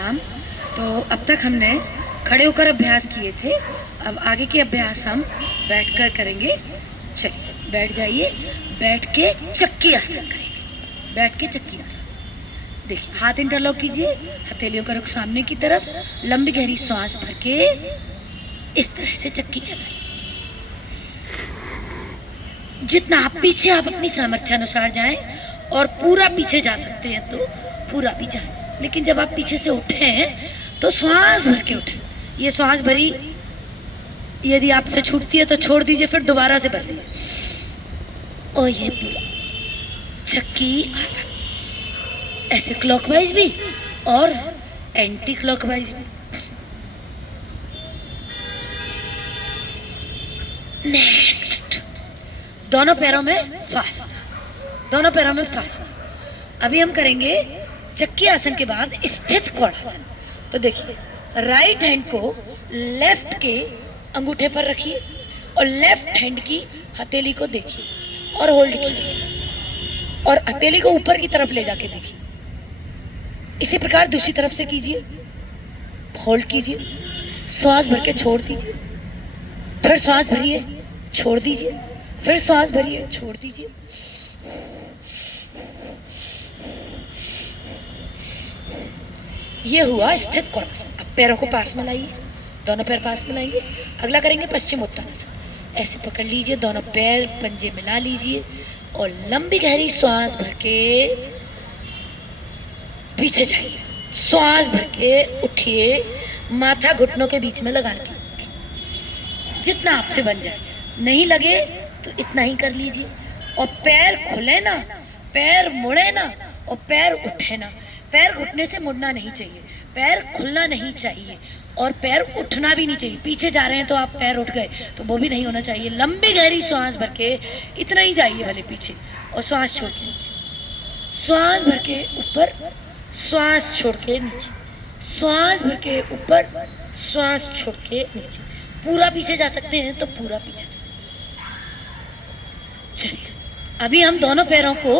प्रणाम। तो अब तक हमने खड़े होकर अभ्यास किए थे, अब आगे के अभ्यास हम बैठकर करेंगे। चलिए बैठ जाइए, बैठ के चक्की आसन करेंगे। बैठ के चक्की आसन, देखिए हाथ इंटरलॉक कीजिए, हथेलियों का रुख सामने की तरफ, लंबी गहरी सांस भर के इस तरह से चक्की चलाइए। जितना आप पीछे आप अपनी सामर्थ्य अनुसार जाएं, और पूरा पीछे जा सकते हैं तो पूरा भी जाएं, लेकिन जब आप पीछे से उठे हैं तो श्वास भर के उठें। ये श्वास भरी यदि आपसे छूटती है तो छोड़ दीजिए, फिर दोबारा से भर लीजिए। और ये पूरा चक्की आसन, ऐसे क्लॉकवाइज भी और एंटी क्लॉकवाइज भी। नेक्स्ट, दोनों पैरों में फासला, दोनों पैरों में फासला। अभी हम करेंगे चक्की आसन के बाद स्थित कोणासन। तो देखिए, राइट हैंड को लेफ्ट के अंगूठे पर रखिए और लेफ्ट हैंड की हथेली को देखिए और होल्ड कीजिए, और हथेली को ऊपर की तरफ ले जाके देखिए। इसी प्रकार दूसरी तरफ से कीजिए, होल्ड कीजिए, श्वास भर के छोड़ दीजिए, फिर श्वास भरिए, छोड़ दीजिए, फिर श्वास भरिए, छोड़ दीजिए। ये हुआ स्थित कोणासन। अब पैरों को पास में लाइए, दोनों पैर पास में लाएंगे। अगला करेंगे पश्चिमोत्तानासन। ऐसे पकड़ लीजिए, दोनों पैर पंजे मिला लीजिए और लंबी गहरी श्वास भर के पीछे जाइए। श्वास भर के उठिए, माथा घुटनों के बीच में लगा के जितना आपसे बन जाए। नहीं लगे तो इतना ही कर लीजिए, और पैर खुले ना, पैर मुड़े ना, और पैर उठे ना। पैर घुटने से मुड़ना नहीं चाहिए, पैर खुलना नहीं चाहिए, और पैर उठना भी नहीं चाहिए। पीछे जा रहे हैं तो आप पैर उठ गए तो वो भी नहीं होना चाहिए। लंबी गहरी श्वास भर के इतना ही जाइए भले पीछे, और श्वास छोड़ के नीचे, श्वास भर के ऊपर, श्वास छोड़ के नीचे, श्वास भर के ऊपर, श्वास छोड़ के नीचे। पूरा पीछे जा सकते हैं तो पूरा पीछे जाइए। चलिए, अभी हम दोनों पैरों को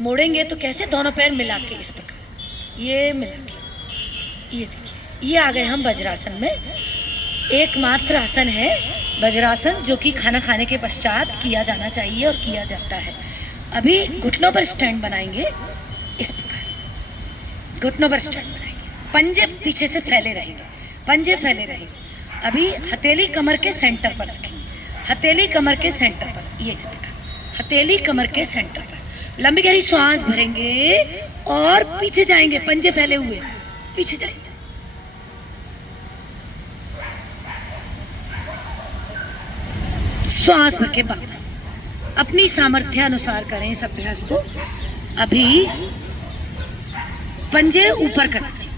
मोड़ेंगे तो कैसे? दोनों पैर मिला के इस प्रकार, ये मिला के, ये देखिए, ये आ गए हम वज्रासन में। एकमात्र आसन है वज्रासन, जो कि खाना खाने के पश्चात किया जाना चाहिए और किया जाता है। अभी घुटनों पर स्टैंड बनाएंगे इस प्रकार, घुटनों पर स्टैंड बनाएंगे, पंजे पीछे से फैले रहेंगे, पंजे फैले रहेंगे। अभी हथेली कमर के सेंटर पर रखेंगे, हथेली कमर के सेंटर पर, ये इस प्रकार, हथेली कमर के सेंटर पर। लंबी गहरी श्वास भरेंगे और पीछे जाएंगे, पंजे फैले हुए पीछे जाएंगे। श्वास भर के वापस। अपनी सामर्थ्य अनुसार करें इस अभ्यास को। अभी पंजे ऊपर कर लीजिए,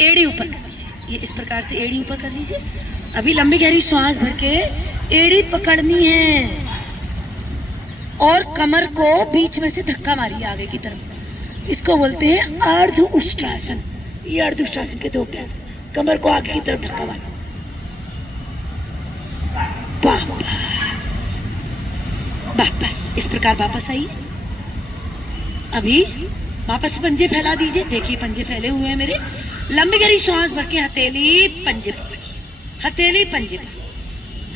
एड़ी ऊपर कर लीजिए, ये इस प्रकार से एड़ी ऊपर कर लीजिए। अभी लंबी गहरी श्वास भर के एड़ी पकड़नी है और कमर को बीच में से धक्का मारिए आगे की तरफ। इसको बोलते हैं अर्ध उष्ट्रासन। ये अर्ध उष्ट्रासन के दो अभ्यास, कमर को आगे की तरफ धक्का मारिए, वापस वापस, इस प्रकार वापस आइए। अभी वापस पंजे फैला दीजिए, देखिए पंजे फैले हुए हैं मेरे। लंबी गहरी श्वास भर के हथेली पंजे पर रखिए, हथेली पंजे पर,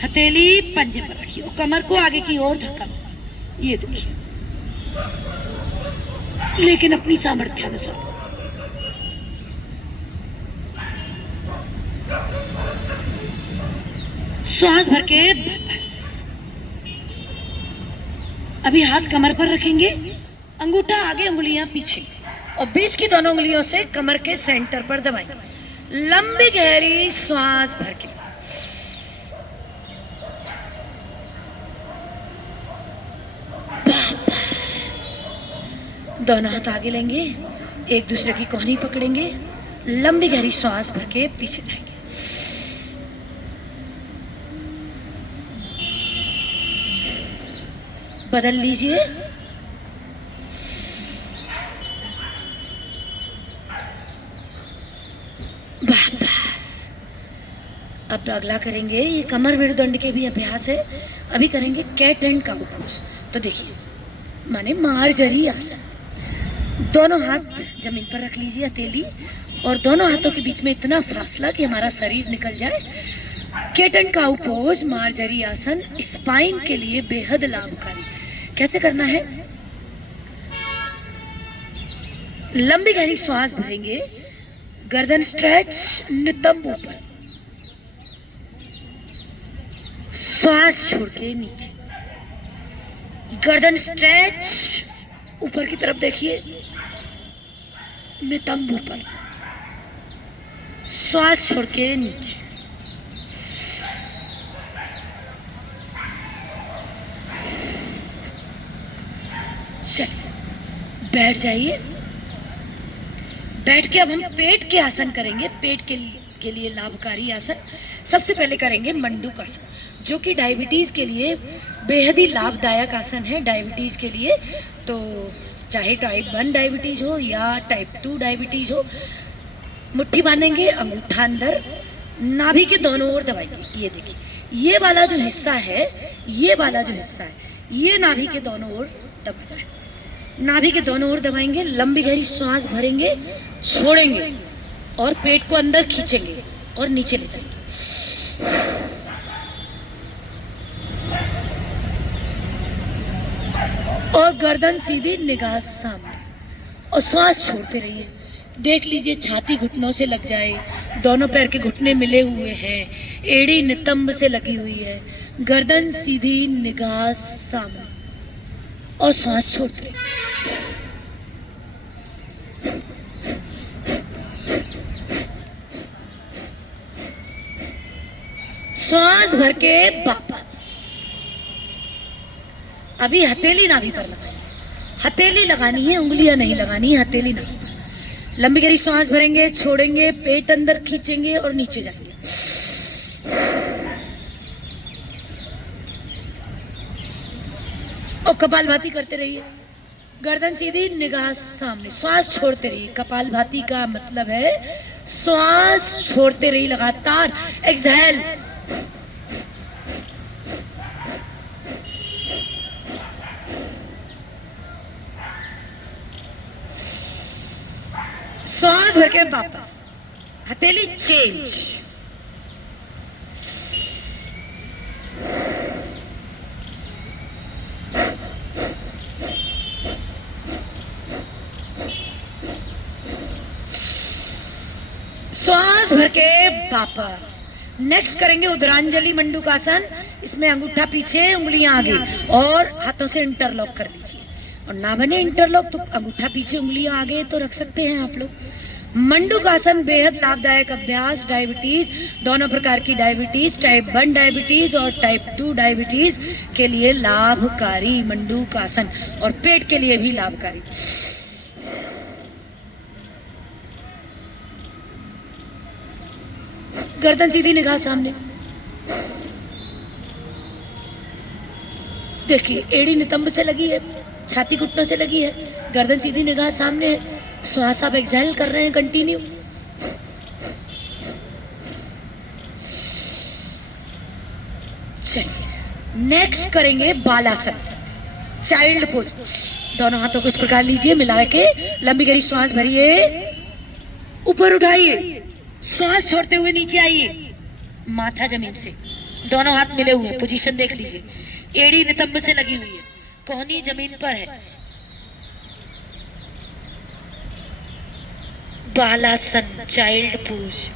हथेली पंजे पर रखिए, और कमर को आगे की ओर धक्का मारिए। ये देखिए, लेकिन अपनी सामर्थ्य अनुसार। श्वास भर के वापस। अभी हाथ कमर पर रखेंगे, अंगूठा आगे, उंगलियां पीछे, और बीच की दोनों उंगलियों से कमर के सेंटर पर दबाएंगे। लंबी गहरी श्वास भर के दोनों हाथ आगे लेंगे, एक दूसरे की कोहनी पकड़ेंगे, लंबी गहरी श्वास भर के पीछे जाएंगे। बदल लीजिए, वापस। अब अगला करेंगे, ये कमर मेरुदंड के भी अभ्यास है। अभी करेंगे कैट एंड काउ पोज। तो देखिए, माने मार्जरी आसन। दोनों हाथ जमीन पर रख लीजिए हथेली, और दोनों हाथों के बीच में इतना फासला कि हमारा शरीर निकल जाए। केटन काउ पोज, मार्जरी आसन, स्पाइन के लिए बेहद लाभकारी। कैसे करना है? लंबी गहरी श्वास भरेंगे, गर्दन स्ट्रेच, नितंब ऊपर, श्वास छोड़ के नीचे, गर्दन स्ट्रेच, ऊपर की तरफ देखिए, नितंब ऊपर, श्वास छोड़ के नीचे। चलिए बैठ जाइए। बैठ के अब हम पेट के आसन करेंगे। पेट के लिए लाभकारी आसन सबसे पहले करेंगे मंडूक आसन, जो कि डायबिटीज़ के लिए बेहद ही लाभदायक आसन है। डायबिटीज़ के लिए तो चाहे टाइप 1 डायबिटीज़ हो या टाइप 2 डायबिटीज़ हो, मुट्ठी बांधेंगे, अंगूठा अंदर, नाभि के दोनों ओर दबाएंगे। ये देखिए, ये वाला जो हिस्सा है, ये वाला जो हिस्सा है, ये नाभि के दोनों ओर दबाना है। नाभि के दोनों ओर दबाएंगे, लंबी गहरी श्वास भरेंगे, छोड़ेंगे और पेट को अंदर खींचेंगे और नीचे ले जाएंगे। और गर्दन सीधी, निगाह सामने, और श्वास छोड़ते रहिए। देख लीजिए छाती घुटनों से लग जाए, दोनों पैर के घुटने मिले हुए हैं, एड़ी नितंब से लगी हुई है, गर्दन सीधी, निगाह सामने, और श्वास छोड़ते रहिए। श्वास भर के वापस। अभी हथेली नाभि पर लगाएंगे, हथेली लगानी है, उंगलियां नहीं लगानी है, हथेली नाभि पर। लंबी गहरी श्वास भरेंगे, छोड़ेंगे, पेट अंदर खींचेंगे और नीचे जाएंगे। और कपालभाति करते रहिए, गर्दन सीधी, निगाह सामने, श्वास छोड़ते रहिए। कपालभाति का मतलब है श्वास छोड़ते रहिए लगातार। एक्सहेल, श्वास भर के वापस, हथेली चेंज, श्वास भर के वापस। नेक्स्ट करेंगे उदरांजलि मंडूकासन। इसमें अंगूठा पीछे, उंगलियां आगे, और हाथों से इंटरलॉक कर लीजिए। और ना बने इंटरलॉक तो अंगूठा पीछे, उंगलियां आगे तो रख सकते हैं आप लोग। मंडूकासन बेहद लाभदायक अभ्यास, डायबिटीज, दोनों प्रकार की डायबिटीज, टाइप 1 डायबिटीज और टाइप 2 डायबिटीज के लिए लाभकारी मंडूकासन, और पेट के लिए भी लाभकारी। गर्दन सीधी, निगाह सामने। देखिए एड़ी नितंब से लगी है, छाती घुटनों से लगी है, गर्दन सीधी, निगाह सामने है। श्वास आप एक्सहेल कर रहे हैं कंटिन्यू। चलिए नेक्स्ट करेंगे बालासन, चाइल्ड पोज। दोनों हाथों को इस प्रकार लीजिए, मिला के लंबी गहरी श्वास भरिए, ऊपर उठाइए, श्वास छोड़ते हुए नीचे आइए, माथा जमीन से, दोनों हाथ मिले हुए, पोजीशन देख लीजिए, एड़ी नितंब से लगी हुई है, कोहनी जमीन पर है। बालासन, चाइल्ड पोज।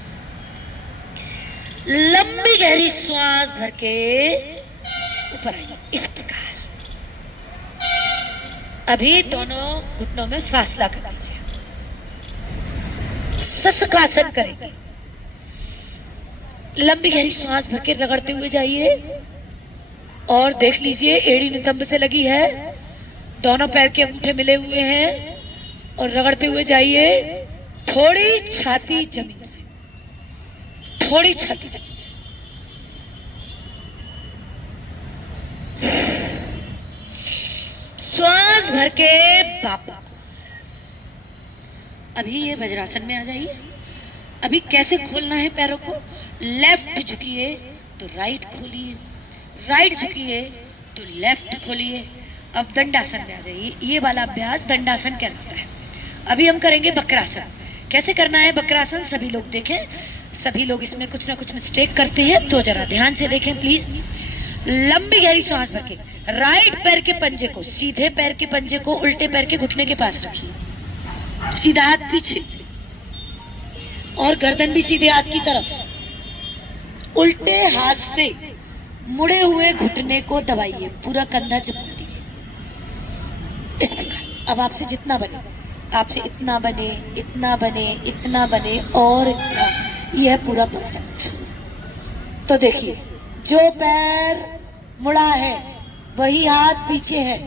लंबी गहरी श्वास भर के ऊपर आइए, इस प्रकार। अभी दोनों घुटनों में फासला कर लीजिए। सस्कासन करेंगे, लंबी गहरी श्वास भर के रगड़ते हुए जाइए, और देख लीजिए एड़ी नितंब से लगी है, दोनों पैर के अंगूठे मिले हुए हैं, और रगड़ते हुए जाइए। थोड़ी छाती जमीन से, थोड़ी छाती जमीन से। श्वास भर के वापस। अभी ये वज्रासन में आ जाइए। अभी कैसे खोलना है पैरों को? लेफ्ट झुकिए तो राइट खोलिए, राइट झुकिए तो लेफ्ट खोलिए। अब दंडासन में आ जाइए। ये वाला अभ्यास दंडासन कहलाता है। अभी हम करेंगे वक्रासन। कैसे करना है वक्रासन, सभी लोग देखें। सभी लोग इसमें कुछ ना कुछ मिस्टेक करते हैं, तो जरा ध्यान से देखें प्लीज। लंबी गहरी सांस भर के राइट पैर के पंजे को, सीधे पैर के पंजे को उल्टे पैर के घुटने के पास रखिए। सीधा हाथ पीछे और गर्दन भी सीधे हाथ की तरफ। उल्टे हाथ से मुड़े हुए घुटने को दबाइए, पूरा कंधा चिपका दीजिए इस प्रकार। अब आपसे जितना बने, आपसे इतना बने, इतना बने, इतना बने और इतना, यह पूरा परफेक्ट। तो देखिए, जो पैर मुड़ा है वही हाथ पीछे है,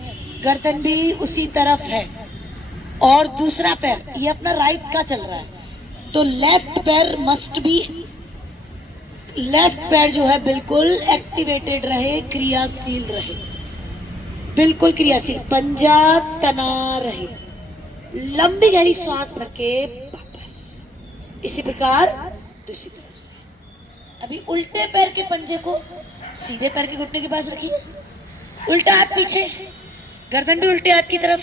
गर्दन भी उसी तरफ है, और दूसरा पैर ये अपना राइट का चल रहा है, तो लेफ्ट पैर मस्ट बी, लेफ्ट पैर जो है बिल्कुल एक्टिवेटेड रहे, क्रियाशील रहे, बिल्कुल क्रियाशील, पंजा तना रहे। लंबी गहरी श्वास भर के वापस इसी प्रकार दूसरी तरफ से। अभी उल्टे पैर के पंजे को सीधे पैर के घुटने के पास रखिए, उल्टा हाथ पीछे, गर्दन भी उल्टे हाथ की तरफ,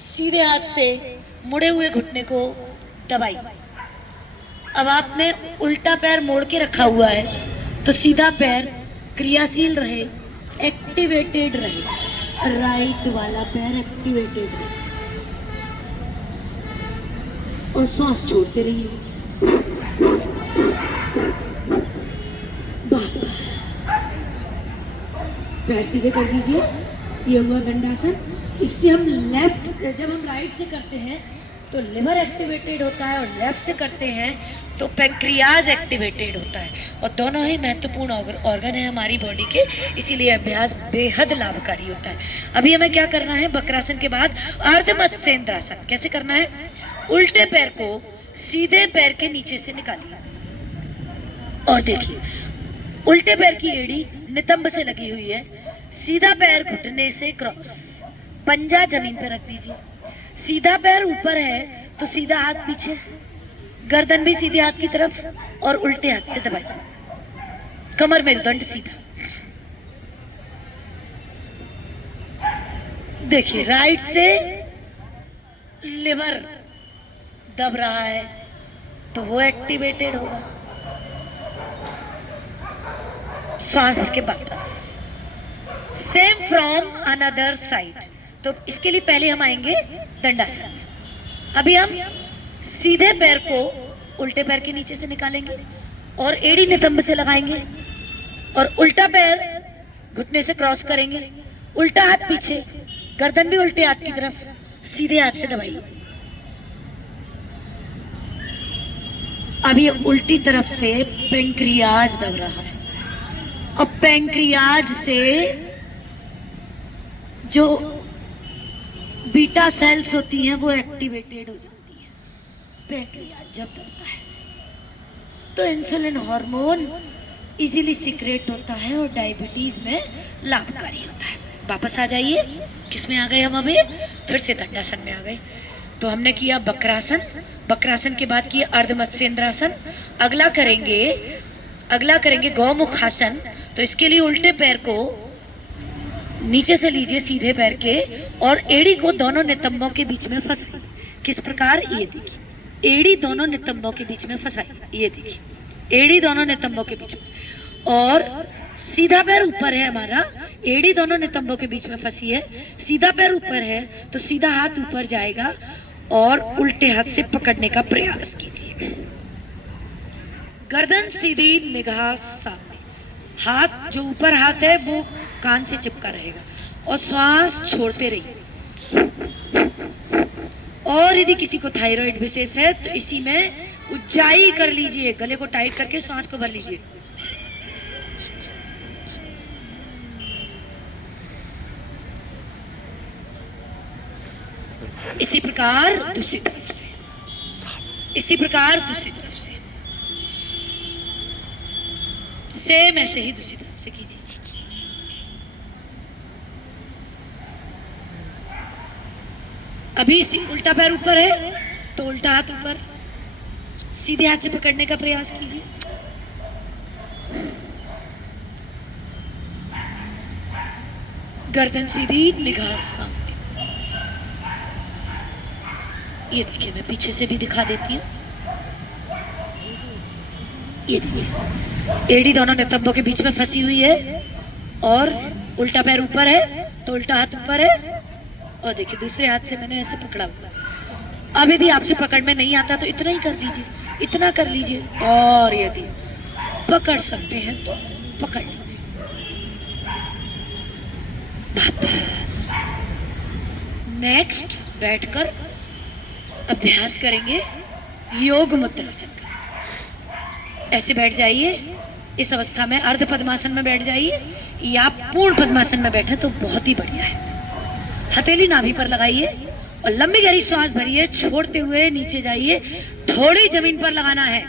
सीधे हाथ से मुड़े हुए घुटने को दबाइए। अब आपने उल्टा पैर मोड़ के रखा हुआ है, तो सीधा पैर क्रियाशील रहे, एक्टिवेटेड रहे, राइट वाला पैर एक्टिवेटेड रहे, और श्वास छोड़ते रहिए। पैर सीधे कर दीजिए, ये हुआ दंडासन। इससे हम लेफ्ट, जब हम राइट से करते हैं तो लिवर एक्टिवेटेड होता है, और लेफ्ट से करते हैं तो पैंक्रियाज एक्टिवेटेड होता है, और दोनों ही महत्वपूर्ण ऑर्गन है हमारी बॉडी के, इसीलिए अभ्यास बेहद लाभकारी होता है। अभी हमें क्या करना है, वक्रासन के बाद अर्ध मत्स्येंद्रासन। कैसे करना है, उल्टे पैर को सीधे पैर के नीचे से निकालिए, और देखिए उल्टे पैर की एड़ी नितंब से लगी हुई है, सीधा पैर घुटने से क्रॉस, पंजा जमीन पर रख दीजिए। सीधा पैर ऊपर है तो सीधा हाथ पीछे, गर्दन भी सीधे हाथ की तरफ, और उल्टे हाथ से दबाइए, कमर मेरुदंड सीधा। देखिए राइट से लिवर दब रहा है तो वो एक्टिवेटेड होगा। श्वास भर के वापस, सेम फ्रॉम अनदर साइड। तो इसके लिए पहले हम आएंगे दंडासन में। अभी हम सीधे पैर को उल्टे पैर के नीचे से निकालेंगे और एड़ी नितंब से लगाएंगे, और उल्टा पैर घुटने से क्रॉस करेंगे, उल्टा हाथ पीछे, गर्दन भी उल्टे हाथ की तरफ, सीधे हाथ से दबाइए। अब ये उल्टी तरफ से पैंक्रियाज दब रहा है, और पैंक्रियाज से जो बीटा सेल्स होती हैं वो एक्टिवेटेड हो जाती हैं। पैंक्रियाज जब दबता है तो इंसुलिन हार्मोन इजीली सिक्रेट होता है और डायबिटीज में लाभकारी होता है। वापस आ जाइए, किसमें आ गए हम, अभी फिर से दंडासन में आ गए। तो हमने किया वक्रासन, वक्रासन के बाद किया अर्ध मत्स्येंद्रासन। अगला करेंगे गौमुखासन। तो इसके लिए उल्टे पैर को नीचे से लीजिए सीधे पैर के, और एड़ी को दोनों नितंबों के बीच में फंसाइए। किस प्रकार, ये देखिए, एड़ी दोनों नितंबों के बीच में फंसाइए, ये देखिए एड़ी दोनों नितंबों के बीच में, और सीधा पैर ऊपर है हमारा, एड़ी दोनों नितंबों के बीच में फंसी है, सीधा पैर ऊपर है तो सीधा हाथ ऊपर जाएगा, और उल्टे हाथ से पकड़ने का प्रयास कीजिए। गर्दन सीधी, निगाह सामने, हाथ जो ऊपर हाथ है वो कान से चिपका रहेगा, और श्वास छोड़ते रहिए। और यदि किसी को थायराइड विशेष है तो इसी में उज्जाई कर लीजिए, गले को टाइट करके श्वास को भर लीजिए। इसी प्रकार दूसरी तरफ से, इसी प्रकार दूसरी तरफ से, सेम ऐसे ही दूसरी तरफ से कीजिए। अभी उल्टा पैर ऊपर है तो उल्टा हाथ ऊपर, सीधे हाथ से पकड़ने का प्रयास कीजिए। गर्दन सीधी, निगाह सामने। ये देखिए, मैं पीछे से भी दिखा देती हूँ। ये देखिए, एड़ी दोनों नितंबों के बीच में फंसी हुई है और उल्टा पैर ऊपर है तो उल्टा हाथ ऊपर है, और देखिए दूसरे हाथ से मैंने ऐसे पकड़ा हुआ। अब यदि आपसे पकड़ में नहीं आता तो इतना ही कर लीजिए, इतना कर लीजिए, और यदि पकड़ सकते हैं तो पकड़ लीजिए। वापस नेक्स्ट बैठकर अभ्यास करेंगे योग मुद्रासन का। ऐसे बैठ जाइए, इस अवस्था में अर्ध पद्मासन में बैठ जाइए, या पूर्ण पद्मासन में बैठे तो बहुत ही बढ़िया है। हथेली नाभि पर लगाइए और लंबी गहरी सांस भरिए, छोड़ते हुए नीचे जाइए, थोड़ी जमीन पर लगाना है।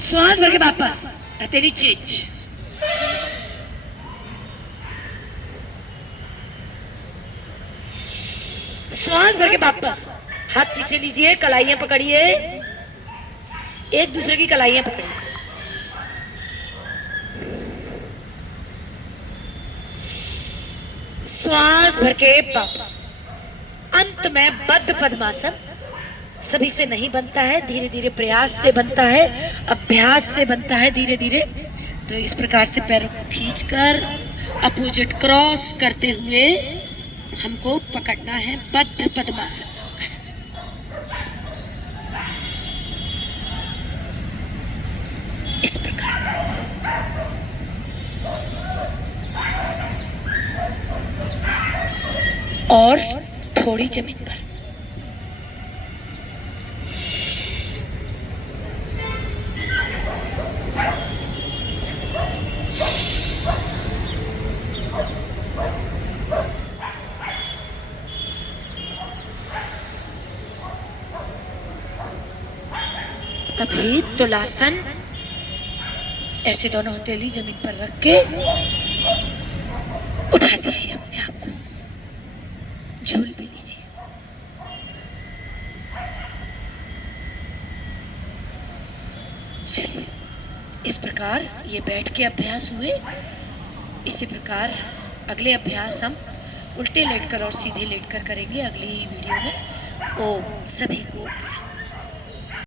सांस भर के वापस हथेली चेंज। सांस भर के वापस हाथ पीछे लीजिए, कलाइयां पकड़िए, एक दूसरे की कलाइयां पकड़िए। श्वास भर के वापस। अंत में बद्ध पद्मासन सभी से नहीं बनता है, धीरे धीरे प्रयास से बनता है, अभ्यास से बनता है धीरे धीरे। तो इस प्रकार से पैरों को खींचकर अपोजिट क्रॉस करते हुए हमको पकड़ना है बद्ध पद्मासन। इस प्रकार और थोड़ी जमीन पर। अभी तुलासन, ऐसे दोनों हथेली जमीन पर रख के उठा दीजिए अपने आप को, झूल भी लीजिए। चलिए, इस प्रकार ये बैठ के अभ्यास हुए। इसी प्रकार अगले अभ्यास हम उल्टे लेटकर और सीधे लेटकर करेंगे अगली वीडियो में। ओम सभी को